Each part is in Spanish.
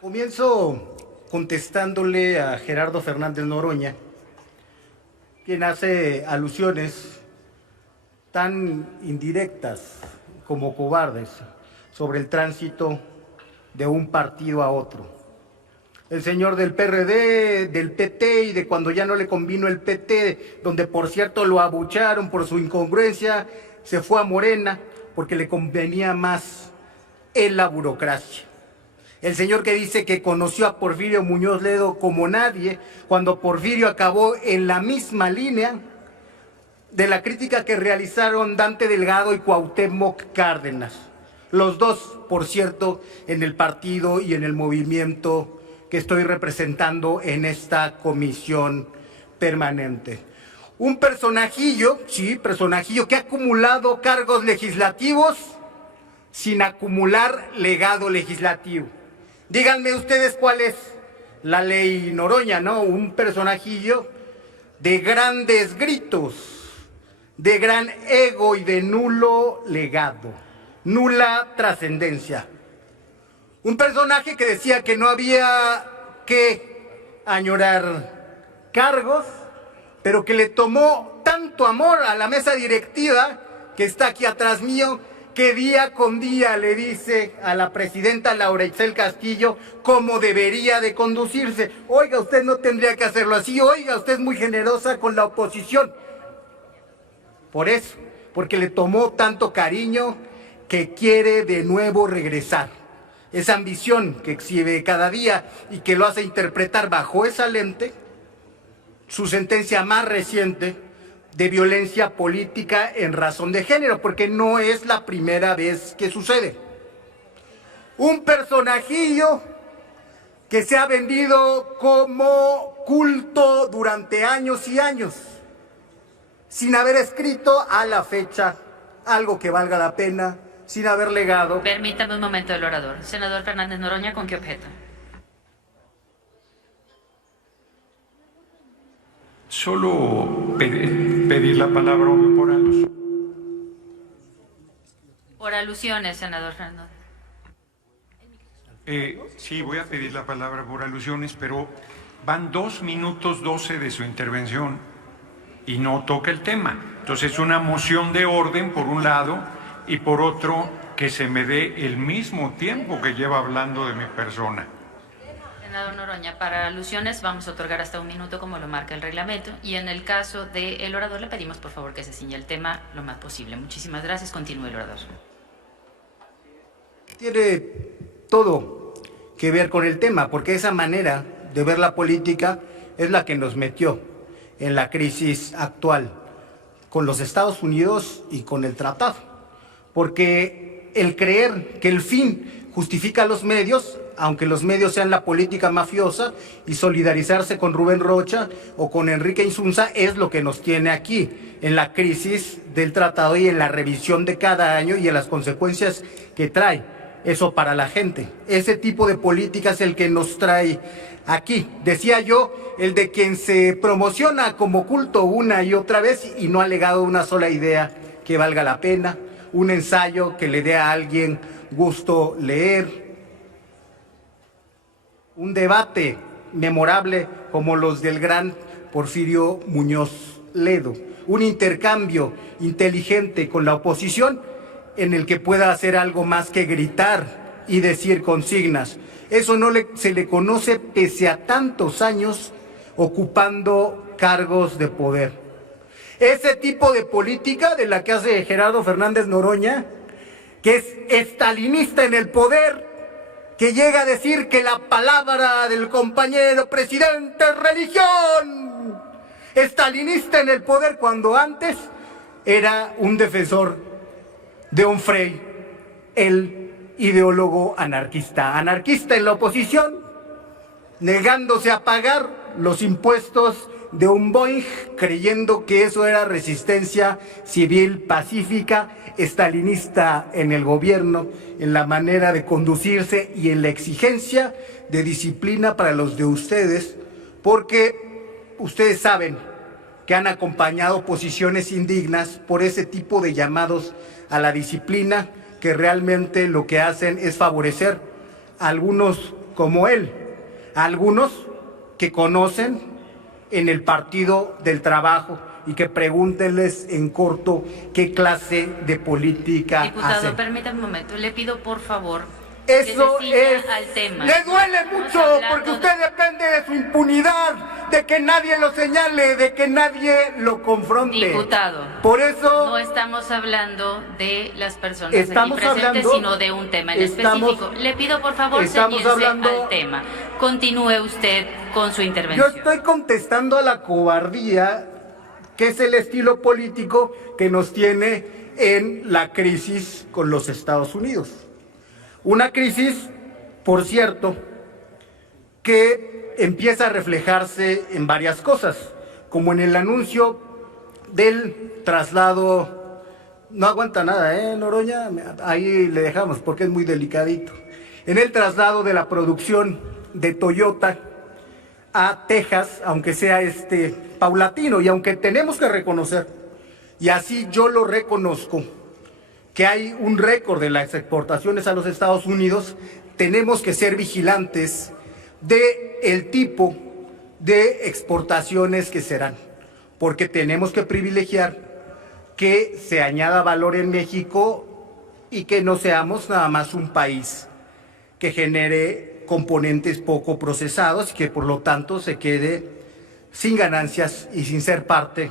Comienzo contestándole a Gerardo Fernández Noroña, quien hace alusiones tan indirectas como cobardes sobre el tránsito de un partido a otro. El señor del PRD, del PT y de cuando ya no le convino el PT, donde por cierto lo abucharon por su incongruencia, se fue a Morena porque le convenía más en la burocracia. El señor que dice que conoció a Porfirio Muñoz Ledo como nadie, cuando Porfirio acabó en la misma línea de la crítica que realizaron Dante Delgado y Cuauhtémoc Cárdenas. Los dos, por cierto, en el partido y en el movimiento que estoy representando en esta comisión permanente. Un personajillo, sí, personajillo que ha acumulado cargos legislativos sin acumular legado legislativo. Díganme ustedes cuál es la ley Noroña, ¿no? Un personajillo de grandes gritos, de gran ego y de nulo legado, nula trascendencia. Un personaje que decía que no había que añorar cargos, pero que le tomó tanto amor a la mesa directiva que está aquí atrás mío, que día con día le dice a la presidenta Laura Itzel Castillo cómo debería de conducirse. Oiga, usted no tendría que hacerlo así, oiga, usted es muy generosa con la oposición. Por eso, porque le tomó tanto cariño que quiere de nuevo regresar. Esa ambición que exhibe cada día y que lo hace interpretar bajo esa lente su sentencia más reciente de violencia política en razón de género, porque no es la primera vez que sucede. Un personajillo que se ha vendido como culto durante años y años, sin haber escrito a la fecha algo que valga la pena, sin haber legado. Permítame un momento del orador. Senador Fernández Noroña, ¿con qué objeto? Solo pedir la palabra por alusión. Por alusiones, senador Fernández. Sí, voy a pedir la palabra por alusiones, pero van 2 minutos 12 de su intervención y no toca el tema. Entonces, una moción de orden por un lado y por otro que se me dé el mismo tiempo que lleva hablando de mi persona. Senador Noroña, para alusiones vamos a otorgar hasta 1 minuto como lo marca el reglamento y en el caso del orador le pedimos por favor que se ciña el tema lo más posible. Muchísimas gracias. Continúe el orador. Tiene todo que ver con el tema, porque esa manera de ver la política es la que nos metió en la crisis actual con los Estados Unidos y con el tratado. Porque el creer que el fin justifica los medios, aunque los medios sean la política mafiosa, y solidarizarse con Rubén Rocha o con Enrique Insunza es lo que nos tiene aquí, en la crisis del tratado y en la revisión de cada año y en las consecuencias que trae eso para la gente. Ese tipo de política es el que nos trae aquí. Decía yo, el de quien se promociona como culto una y otra vez y no ha legado una sola idea que valga la pena, un ensayo que le dé a alguien gusto leer, un debate memorable como los del gran Porfirio Muñoz Ledo, un intercambio inteligente con la oposición en el que pueda hacer algo más que gritar y decir consignas. Eso no se le conoce pese a tantos años ocupando cargos de poder. Ese tipo de política de la que hace Gerardo Fernández Noroña, que es estalinista en el poder, que llega a decir que la palabra del compañero presidente es religión, estalinista en el poder cuando antes era un defensor de Onfray, el ideólogo anarquista. Anarquista en la oposición, negándose a pagar los impuestos de un Boeing, creyendo que eso era resistencia civil pacífica, estalinista en el gobierno, en la manera de conducirse y en la exigencia de disciplina para los de ustedes, porque ustedes saben que han acompañado posiciones indignas por ese tipo de llamados a la disciplina que realmente lo que hacen es favorecer algunos como él, algunos que conocen en el Partido del Trabajo, y que pregúntenles en corto qué clase de política Diputado, hacen. permítame un momento, le pido por favor Eso que se ciña es, al tema. le duele Estamos mucho hablando porque usted depende de su impunidad, de que nadie lo señale, de que nadie lo confronte. Diputado, por eso no estamos hablando de las personas estamos aquí presentes, hablando, sino de un tema en estamos- específico. Le pido por favor estamos ceñirse hablando- al tema. Continúe usted con su yo intervención. estoy contestando a la cobardía, que es el estilo político que nos tiene en la crisis con los Estados Unidos. Una crisis, por cierto, que empieza a reflejarse en varias cosas, como en el anuncio del traslado. No aguanta nada, Noroña, ahí le dejamos porque es muy delicadito. En el traslado de la producción de Toyota a Texas, aunque sea paulatino, y aunque tenemos que reconocer, y así yo lo reconozco, que hay un récord de las exportaciones a los Estados Unidos, tenemos que ser vigilantes de el tipo de exportaciones que serán, porque tenemos que privilegiar que se añada valor en México y que no seamos nada más un país que genere componentes poco procesados y que por lo tanto se quede sin ganancias y sin ser parte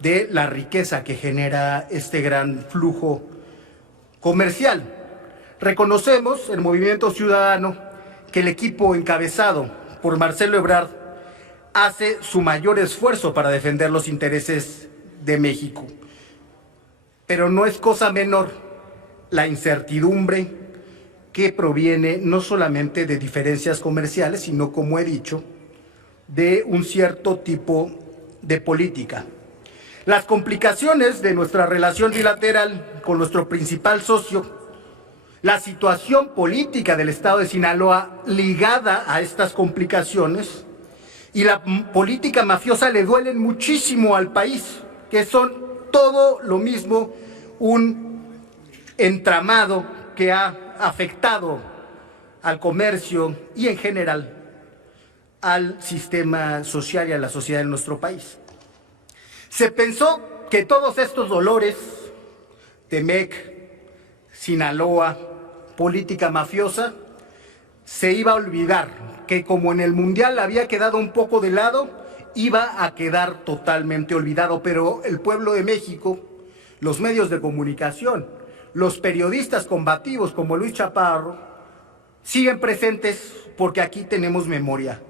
de la riqueza que genera este gran flujo comercial. Reconocemos el Movimiento Ciudadano que el equipo encabezado por Marcelo Ebrard hace su mayor esfuerzo para defender los intereses de México. Pero no es cosa menor la incertidumbre que proviene no solamente de diferencias comerciales, sino, como he dicho, de un cierto tipo de política. Las complicaciones de nuestra relación bilateral con nuestro principal socio, la situación política del Estado de Sinaloa ligada a estas complicaciones y la política mafiosa le duelen muchísimo al país, que son todo lo mismo, un entramado que ha afectado al comercio y en general al sistema social y a la sociedad de nuestro país. Se pensó que todos estos dolores, Temec, Sinaloa, política mafiosa, se iba a olvidar, que como en el Mundial había quedado un poco de lado, iba a quedar totalmente olvidado, pero el pueblo de México, los medios de comunicación, los periodistas combativos como Luis Chaparro, siguen presentes porque aquí tenemos memoria.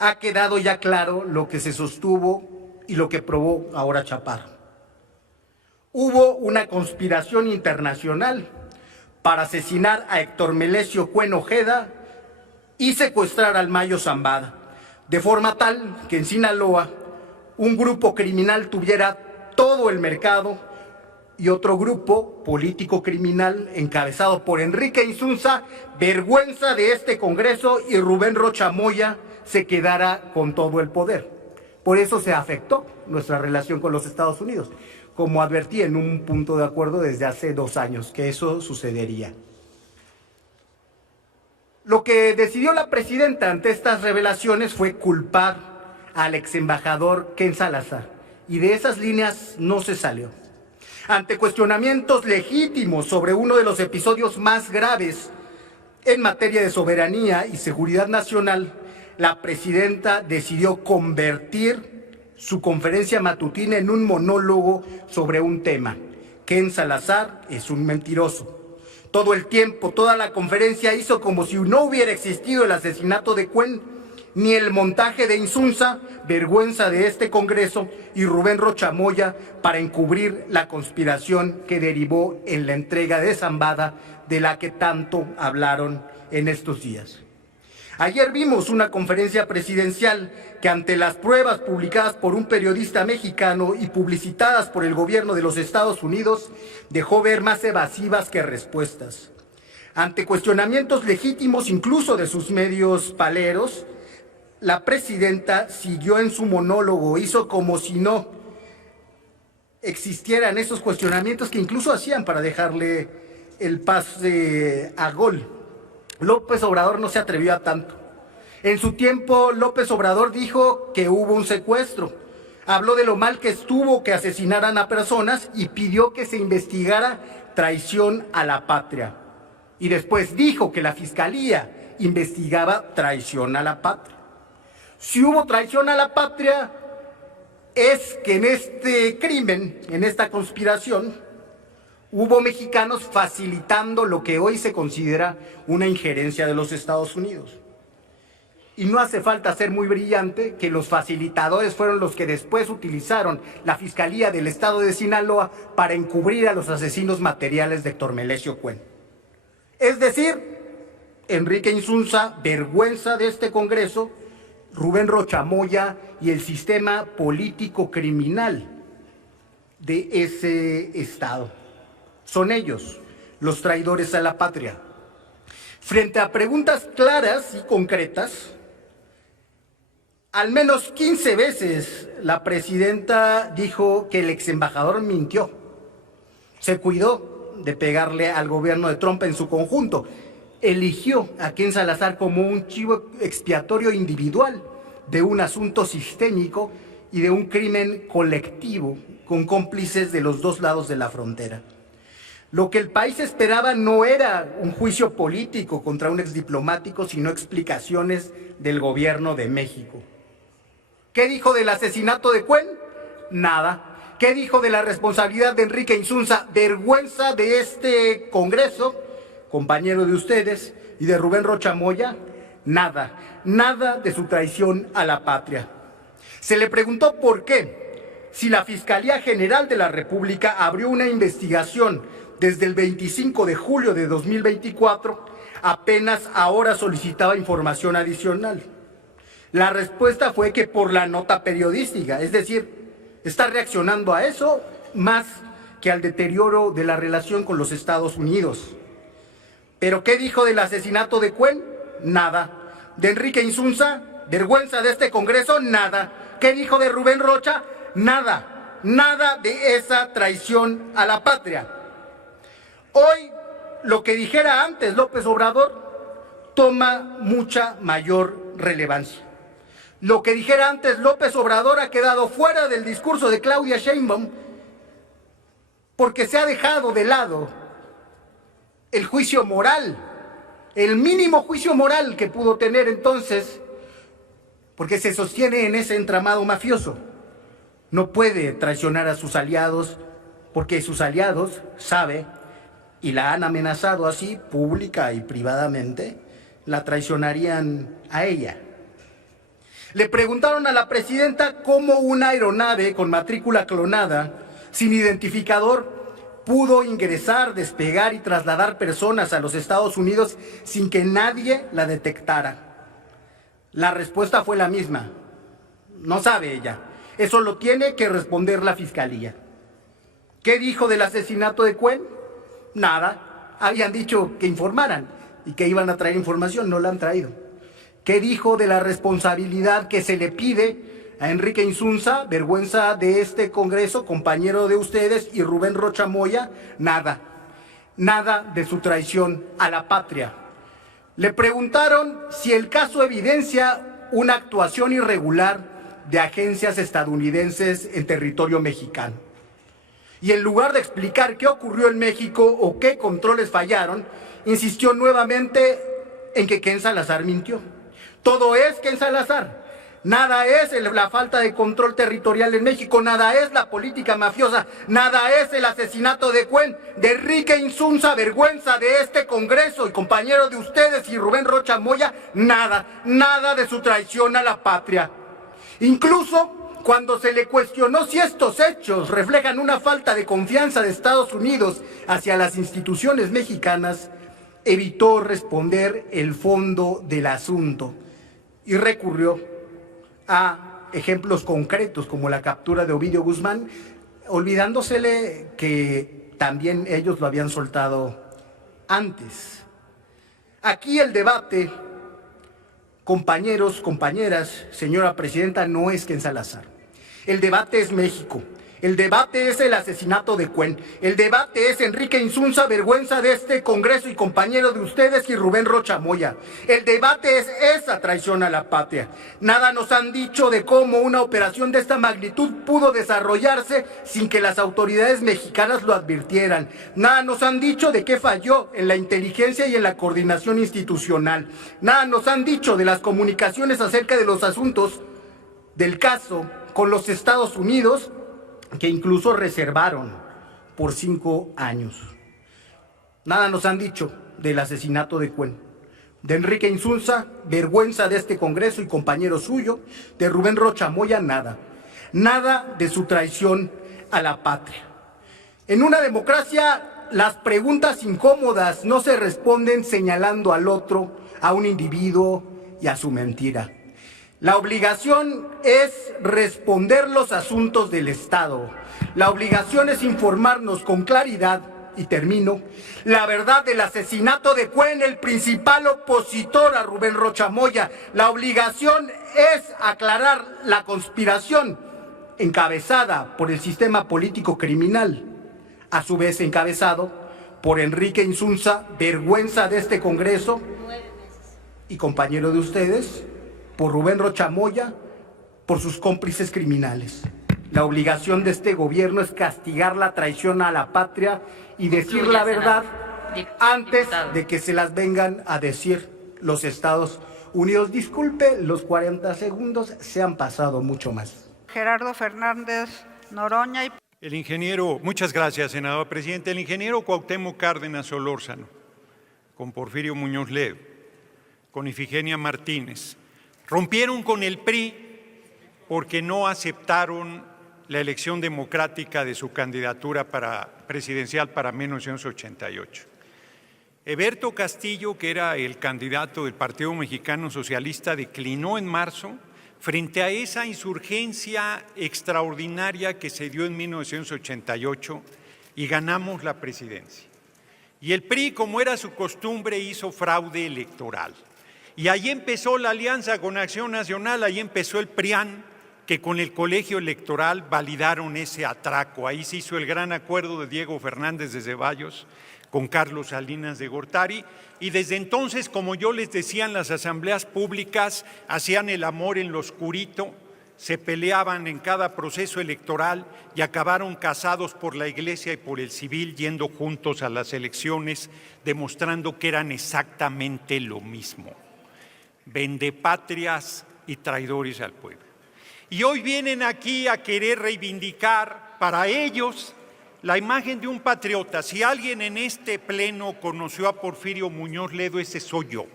Ha quedado ya claro lo que se sostuvo y lo que probó ahora Chaparro. Hubo una conspiración internacional para asesinar a Héctor Melesio Cuen Ojeda y secuestrar al Mayo Zambada, de forma tal que en Sinaloa un grupo criminal tuviera todo el mercado y otro grupo político criminal encabezado por Enrique Insunza, vergüenza de este Congreso, y Rubén Rocha Moya se quedara con todo el poder. Por eso se afectó nuestra relación con los Estados Unidos, como advertí en un punto de acuerdo desde hace 2 años, que eso sucedería. Lo que decidió la presidenta ante estas revelaciones fue culpar al exembajador Ken Salazar, y de esas líneas no se salió. Ante cuestionamientos legítimos sobre uno de los episodios más graves en materia de soberanía y seguridad nacional, la presidenta decidió convertir su conferencia matutina en un monólogo sobre un tema. Ken Salazar es un mentiroso. Todo el tiempo, toda la conferencia hizo como si no hubiera existido el asesinato de Cuen, ni el montaje de Insunza, vergüenza de este Congreso, y Rubén Rocha Moya, para encubrir la conspiración que derivó en la entrega de Zambada, de la que tanto hablaron en estos días. Ayer vimos una conferencia presidencial que, ante las pruebas publicadas por un periodista mexicano y publicitadas por el gobierno de los Estados Unidos, dejó ver más evasivas que respuestas. Ante cuestionamientos legítimos incluso de sus medios paleros, la presidenta siguió en su monólogo, hizo como si no existieran esos cuestionamientos que incluso hacían para dejarle el pase a gol López Obrador no se atrevió a tanto. En su tiempo, López Obrador dijo que hubo un secuestro. Habló de lo mal que estuvo que asesinaran a personas y pidió que se investigara traición a la patria. Y después dijo que la Fiscalía investigaba traición a la patria. Si hubo traición a la patria, es que en este crimen, en esta conspiración, hubo mexicanos facilitando lo que hoy se considera una injerencia de los Estados Unidos. Y no hace falta ser muy brillante que los facilitadores fueron los que después utilizaron la Fiscalía del Estado de Sinaloa para encubrir a los asesinos materiales de Héctor Melesio Cuen. Es decir, Enrique Insunza, vergüenza de este Congreso, Rubén Rocha Moya y el sistema político criminal de ese Estado. Son ellos los traidores a la patria. Frente a preguntas claras y concretas, al menos 15 veces la presidenta dijo que el exembajador mintió. Se cuidó de pegarle al gobierno de Trump en su conjunto. Eligió a Ken Salazar como un chivo expiatorio individual de un asunto sistémico y de un crimen colectivo con cómplices de los dos lados de la frontera. Lo que el país esperaba no era un juicio político contra un exdiplomático, sino explicaciones del gobierno de México. ¿Qué dijo del asesinato de Cuen? Nada. ¿Qué dijo de la responsabilidad de Enrique Insunza? Vergüenza de este Congreso, compañero de ustedes, y de Rubén Rocha Moya, nada, nada de su traición a la patria. Se le preguntó por qué, si la Fiscalía General de la República abrió una investigación desde el 25 de julio de 2024, apenas ahora solicitaba información adicional. La respuesta fue que por la nota periodística, es decir, está reaccionando a eso más que al deterioro de la relación con los Estados Unidos. ¿Pero qué dijo del asesinato de Cuen? Nada. ¿De Enrique Insunza? ¿Vergüenza de este Congreso? Nada. ¿Qué dijo de Rubén Rocha? Nada. Nada de esa traición a la patria. Hoy, lo que dijera antes López Obrador toma mucha mayor relevancia. Lo que dijera antes López Obrador ha quedado fuera del discurso de Claudia Sheinbaum porque se ha dejado de lado el juicio moral, el mínimo juicio moral que pudo tener entonces, porque se sostiene en ese entramado mafioso. No puede traicionar a sus aliados porque sus aliados, sabe, y la han amenazado así pública y privadamente, la traicionarían a ella. Le preguntaron a la presidenta cómo una aeronave con matrícula clonada, sin identificador, pudo ingresar, despegar y trasladar personas a los Estados Unidos sin que nadie la detectara. La respuesta fue la misma. No sabe ella. Eso lo tiene que responder la Fiscalía. ¿Qué dijo del asesinato de Cuen? Nada. Habían dicho que informaran y que iban a traer información, no la han traído. ¿Qué dijo de la responsabilidad que se le pide a Enrique Insunza, vergüenza de este Congreso, compañero de ustedes, y Rubén Rocha Moya? Nada. Nada de su traición a la patria. Le preguntaron si el caso evidencia una actuación irregular de agencias estadounidenses en territorio mexicano. Y en lugar de explicar qué ocurrió en México o qué controles fallaron, insistió nuevamente en que Ken Salazar mintió. Todo es Ken Salazar. Nada es la falta de control territorial en México, nada es la política mafiosa, nada es el asesinato de Cuen, de Enrique Insunza, vergüenza de este Congreso y compañero de ustedes y Rubén Rocha Moya, nada, nada de su traición a la patria. Incluso cuando se le cuestionó si estos hechos reflejan una falta de confianza de Estados Unidos hacia las instituciones mexicanas, evitó responder el fondo del asunto y recurrió a ejemplos concretos como la captura de Ovidio Guzmán, olvidándosele que también ellos lo habían soltado antes. Aquí el debate, compañeros, compañeras, señora presidenta, no es Ken Salazar. El debate es México. El debate es el asesinato de Cuen. El debate es Enrique Insunza, vergüenza de este Congreso y compañero de ustedes, y Rubén Rocha Moya. El debate es esa traición a la patria. Nada nos han dicho de cómo una operación de esta magnitud pudo desarrollarse sin que las autoridades mexicanas lo advirtieran. Nada nos han dicho de qué falló en la inteligencia y en la coordinación institucional. Nada nos han dicho de las comunicaciones acerca de los asuntos del caso con los Estados Unidos, que incluso reservaron por 5 años. Nada nos han dicho del asesinato de Cuen, de Enrique Insunza, vergüenza de este Congreso y compañero suyo, de Rubén Rocha Moya, nada. Nada de su traición a la patria. En una democracia, las preguntas incómodas no se responden señalando al otro, a un individuo y a su mentira. La obligación es responder los asuntos del Estado. La obligación es informarnos con claridad, y termino, la verdad del asesinato de Cuen, el principal opositor a Rubén Rocha Moya. La obligación es aclarar la conspiración encabezada por el sistema político criminal, a su vez encabezado por Enrique Insunza, vergüenza de este Congreso y compañero de ustedes, por Rubén Rocha Moya, por sus cómplices criminales. La obligación de este gobierno es castigar la traición a la patria y decir la verdad antes de que se las vengan a decir los Estados Unidos. Disculpe, los 40 segundos se han pasado mucho más. Gerardo Fernández Noroña. El ingeniero, muchas gracias, senador presidente. El ingeniero Cuauhtémoc Cárdenas Solórzano, con Porfirio Muñoz Ledo, con Ifigenia Martínez, rompieron con el PRI porque no aceptaron la elección democrática de su candidatura presidencial para 1988. Eberto Castillo, que era el candidato del Partido Mexicano Socialista, declinó en marzo frente a esa insurgencia extraordinaria que se dio en 1988 y ganamos la presidencia. Y el PRI, como era su costumbre, hizo fraude electoral. Y ahí empezó la alianza con Acción Nacional, ahí empezó el PRIAN, que con el colegio electoral validaron ese atraco. Ahí se hizo el gran acuerdo de Diego Fernández de Ceballos con Carlos Salinas de Gortari, y desde entonces, como yo les decía, en las asambleas públicas hacían el amor en lo oscurito, se peleaban en cada proceso electoral y acabaron casados por la Iglesia y por el civil, yendo juntos a las elecciones, demostrando que eran exactamente lo mismo: vendepatrias y traidores al pueblo. Y hoy vienen aquí a querer reivindicar para ellos la imagen de un patriota. Si alguien en este pleno conoció a Porfirio Muñoz Ledo, ese soy yo.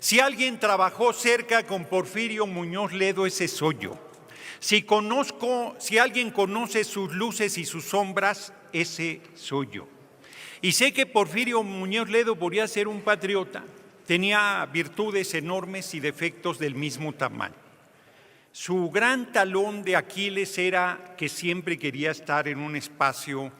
Si alguien trabajó cerca con Porfirio Muñoz Ledo, ese soy yo. Si alguien conoce sus luces y sus sombras, ese soy yo. Y sé que Porfirio Muñoz Ledo podía ser un patriota, tenía virtudes enormes y defectos del mismo tamaño. Su gran talón de Aquiles era que siempre quería estar en un espacio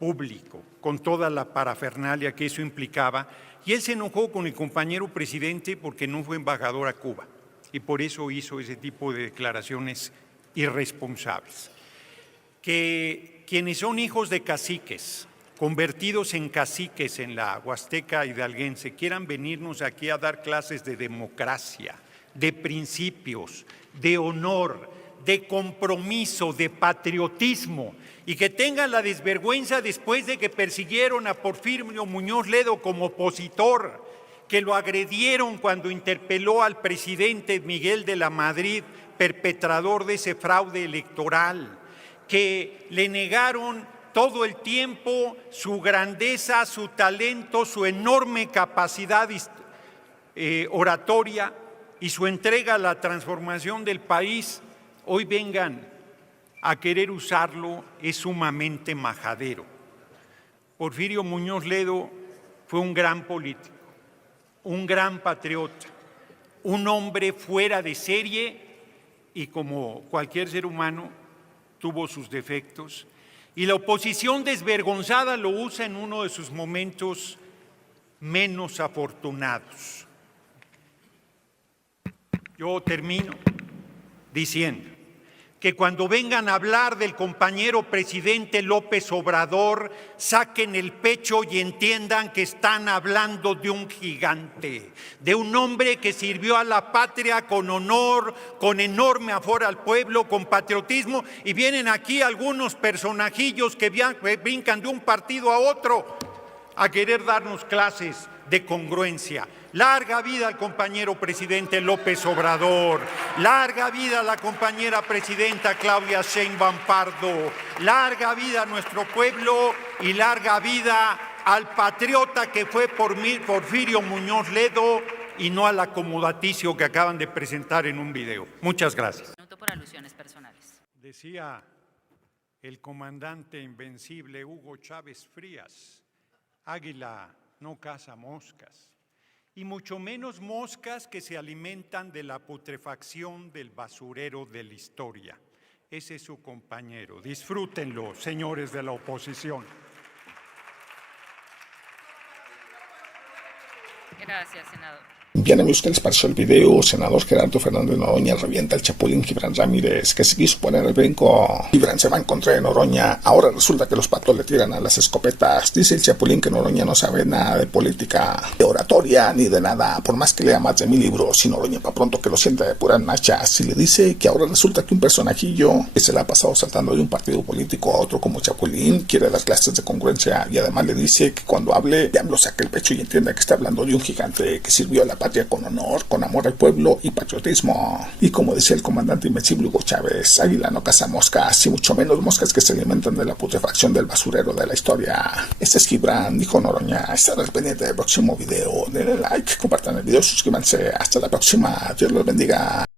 público, con toda la parafernalia que eso implicaba, y él se enojó con el compañero presidente porque no fue embajador a Cuba, y por eso hizo ese tipo de declaraciones irresponsables. Que quienes son hijos de caciques, convertidos en caciques en la Huasteca hidalguense, quieran venirnos aquí a dar clases de democracia, de principios, de honor, de compromiso, de patriotismo, y que tengan la desvergüenza después de que persiguieron a Porfirio Muñoz Ledo como opositor, que lo agredieron cuando interpeló al presidente Miguel de la Madrid, perpetrador de ese fraude electoral, que le negaron todo el tiempo su grandeza, su talento, su enorme capacidad oratoria y su entrega a la transformación del país. Hoy vengan a querer usarlo, es sumamente majadero. Porfirio Muñoz Ledo fue un gran político, un gran patriota, un hombre fuera de serie y, como cualquier ser humano, tuvo sus defectos. Y la oposición desvergonzada lo usa en uno de sus momentos menos afortunados. Yo termino diciendo que cuando vengan a hablar del compañero presidente López Obrador, saquen el pecho y entiendan que están hablando de un gigante, de un hombre que sirvió a la patria con honor, con enorme amor al pueblo, con patriotismo, y vienen aquí algunos personajillos que brincan de un partido a otro a querer darnos clases de congruencia. Larga vida al compañero presidente López Obrador, larga vida a la compañera presidenta Claudia Sheinbaum Pardo, larga vida a nuestro pueblo y larga vida al patriota que fue Porfirio Muñoz Ledo y no al acomodaticio que acaban de presentar en un video. Muchas gracias. Minuto por alusiones personales. Decía el comandante invencible Hugo Chávez Frías, águila no caza moscas, y mucho menos moscas que se alimentan de la putrefacción del basurero de la historia. Ese es su compañero. Disfrútenlo, señores de la oposición. Gracias, senador. Bien, amigos, ¿qué les pareció el video? Senador Gerardo Fernández Noroña revienta el chapulín Gibran Ramírez, que se quiso poner el brinco. Gibran se va en contra de Noroña. Ahora resulta que los patos le tiran a las escopetas. Dice el chapulín que Noroña no sabe nada de política, de oratoria, ni de nada, por más que lea más de 1000 libros. Y Noroña pa' pronto que lo sienta de puras nachas. Y le dice que ahora resulta que un personajillo que se le ha pasado saltando de un partido político a otro como chapulín quiere dar clases de congruencia. Y además le dice que cuando hable, AMLO saque el pecho y entienda que está hablando de un gigante que sirvió a la patria con honor, con amor al pueblo y patriotismo. Y como decía el comandante invencible Hugo Chávez, águila no caza moscas, y mucho menos moscas que se alimentan de la putrefacción del basurero de la historia. Este es Gibran, dijo Noroña. Estará al pendiente del próximo video. Denle like, compartan el video, suscríbanse. Hasta la próxima. Dios los bendiga.